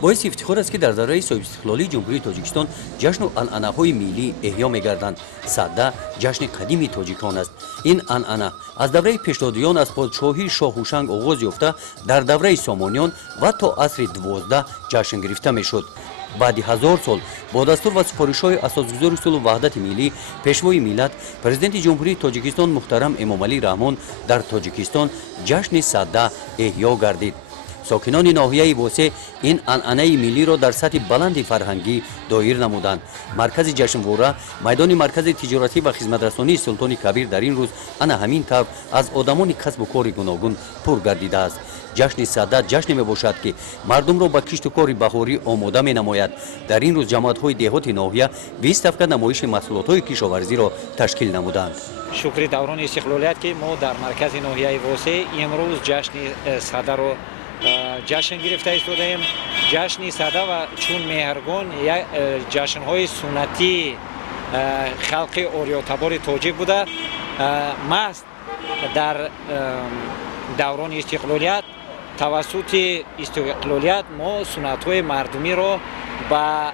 باعث افتخار است که در دوره صاحب استقلالی جمهوری تاجیکستان جشن و انعنه‌های ملی احیا می‌گردند. سده جشن قدیمی تاجیکان است. این انعنه از دوره پیشدادیان از پادشاهی شاه هوشنگ آغاز یافته در دوره سامانیان و تا عصر 12 جشن گرفته می‌شد. بعد 1000 سال با دستور و سفارش‌های اساسگذار صلح و وحدت ملی پیشوای ملت پرزیدنت جمهوری تاجیکستان محترم امامعلی رحمان در تاجیکستان جشن سده احیا گردید. ساکنان ناحیه واسه این انعنه ملی را در سطح بلند فرهنگی دایر نمودند. مرکز جشنواره میدان مرکز تجارتی و خدمترسانی سلطان کبیر در این روز انا همین طور از آدمان کسب و کار گوناگون پر گردیده است. جشن سده جشن می باشد که مردم را به کشت و کار بهاری آماده می نماید. در این روز جماعت‌های دهات ناحیه 20 دفعه نمایش محصولات‌های کشاورزی را تشکیل نمودند. شکر دوران استقلالیت که ما در مرکز ناحیه واسه امروز جشن سده را جشن گرفته ایستادیم. جشن سده و چون مهرگان یک جشن‌های سنتی خلق آریاتبار تاجیک بوده. محض در دوران استقلالیت توسط استقلالیت ما سنت‌های مردمی را به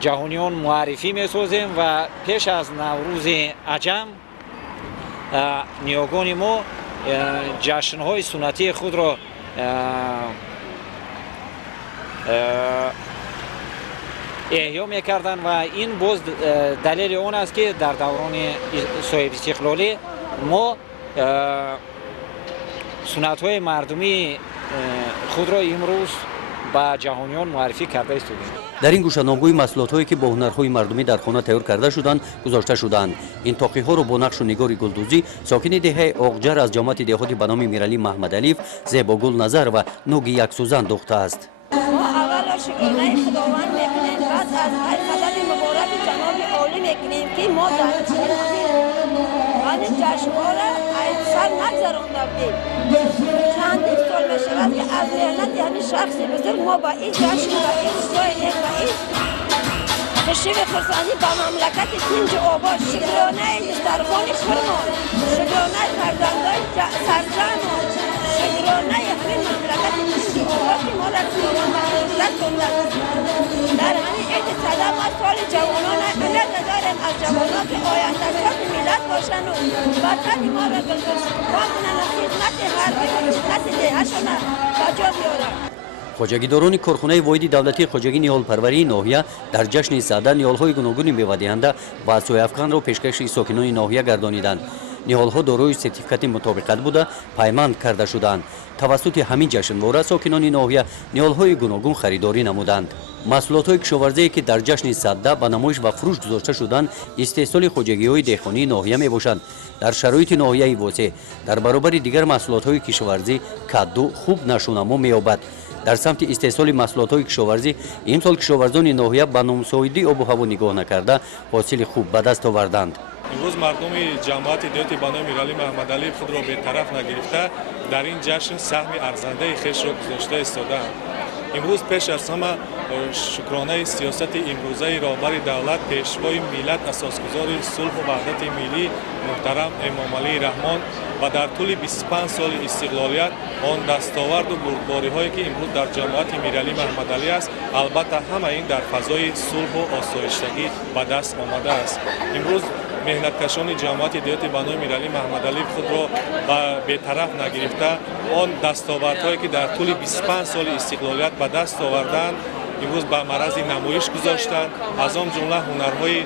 جهانیان معرفی می‌سازیم و پیش از نوروز عجم نیاگان ما جشن‌های سنتی خود را احیا می‌کردند و این باز دلیل آن است که در دوران صاحب استقلالی ما سنت‌های مردمی خود را امروز به جهانیان معرفی کرده استیم. در این گوشه‌نامه‌های محصولات‌هایی که با هنرهای مردمی در خانه تیار کرده شدند گذاشته شدند. این تاقی‌ها را با نقش و نگار گلدوزی ساکن دهه آقجر از جماعت دهاتی به نام میرعلی محمد علیف، زیبا گل نظر و نوگی یک سوزن دوخته است. ما اول شکرانه خداوند میکنیم، بعد از هر مدد مبارک جناب عالی میکنیم که ما در جشن‌ها را سر نگذرانده بودیم. چندین سال میشود که از محنت همین شخص بزرگ ما با این جشن و این جای نیک و این خوشی و خرسانی با مملکت کنج آباد شکرانه دسترخوان فرمان، شکرانه فرزندان سرجان، شکرانه همین مملکت کنج آباد که ما را سلامت و عزت کندند. در همین عید سده ما سال جوانان امید نداریم از جوانان که آینده سال ملت باشند و وطن ما را گلدوزها کنند و خدمت هر خدمت دهشان را جا بیارند. خواجگیداران کارخانه واحد دولتی خواجگی نیال پروری ناحیه در جشن سده نیال‌های گوناگون میوه دهنده و عصای افغان را پیشکش ساکنان ناحیه گردانیدند. نیال‌ها دارای سرتیفیکات مطابقت بوده پایماند کرده شدند. توسط همین جشنواره ساکنان ناحیه نیال‌های گوناگون خریداری نمودند. محصولات‌های کشاورزی که در جشن سده به نمایش و فروش گذاشته شدند استحصال خواجگی‌های دهقانی ناحیه میباشند. در شرایط ناحیه واسع در برابر دیگر محصولات‌های کشاورزی کدو خوب نشونما می‌یابد. در سمت استحصال محصولات‌های کشاورزی امسال کشاورزان ناحیه به نامساعدی آب و هوا نگاه نکرده حاصل خوب به دست آوردند. امروز مردم جماعت دهاتی به نام میرعلی محمد علیف خود را بی‌طرف نگرفته در این جشن سهم ارزنده خویش را گذاشته ایستادند. امروز پیش از همه شکرانه سیاست امروزه رهبر دولت پیشوای ملت اساسگذار صلح و وحدت ملی محترم امامعلی رحمان و در طول 25 سال استقلالیت آن دستاورد و بردباری‌هایی که امروز در جماعت میرعلی محمد علی است البته همه این در فضای صلح و آسایشتگی به دست آمده است. امروز مهنتکشان جماعت دهاتی به نام میرعلی محمد علی خود را به بی‌طرف نگرفته آن دستاوردهایی که در طول 25 سال استقلالیت به دست آوردند امروز به معرض نمایش گذاشتند. از آن جمله هنرهای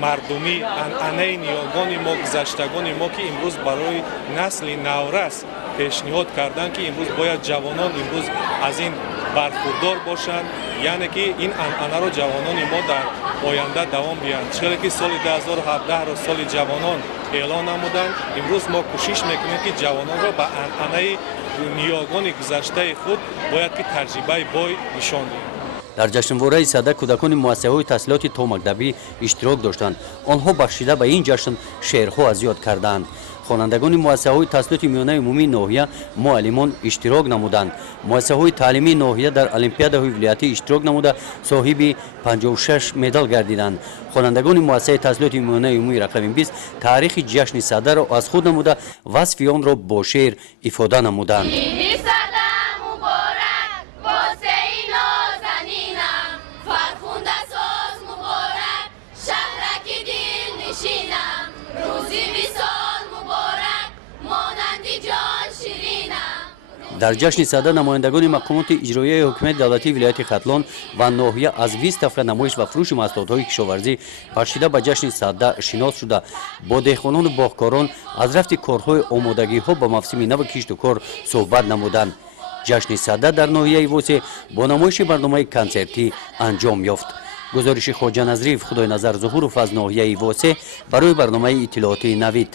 مردمی انعنه نیاگان ما گذشتگان ما که امروز برای نسل نورس پیشنهاد کردند که امروز باید جوانان امروز از این برخوردار باشند، یعنی که این انعنه را جوانان ما در آینده دوام بیارند. چرا که سال 2017 را سال جوانان اعلان نمودند، امروز ما کوشش میکنیم که جوانان را به انعنه نیاگان گذشته خود باید که تجربه بای نشان دهیم. در جشنواره سده کودکان مؤسسه‌های تحصیلات تا مکتبی اشتراک داشتند. آنها بخشیده به این جشن شعرها از یاد کردند. خوانندگان مؤسسه‌های تحصیلات میانه عمومی ناحیه معلمان اشتراک نمودند. مؤسسه‌های تعلیمی ناحیه در المپیادهای ولایتی اشتراک نموده صاحب 56 مدال گردیدند. خوانندگان مؤسسه تحصیلات میانه عمومی رقم 20 تاریخ جشن سده را از خود نموده وصف آن را با شعر افاده نمودند. дар ҷашни сада намояндагони мақомоти иҷроияи ҳокимияти давлатии вилояти хатлон ва ноҳия аз 20 тафра намоиш ва фурӯши маҳсулотҳои кишоварзӣ бахшида ба ҷашни сада шинос шуда бо деҳқонону боғкорон аз рафти корҳои омодагиҳо ба мавсими нави кишту кор суҳбат намуданд. ҷашни сада дар ноҳияи восе бо намоиши барномаи консертӣ анҷом ёфт. гузориши хоҷа назриев, худойназар зуҳуров аз ноҳияи восе барои барномаи иттилооти Навид.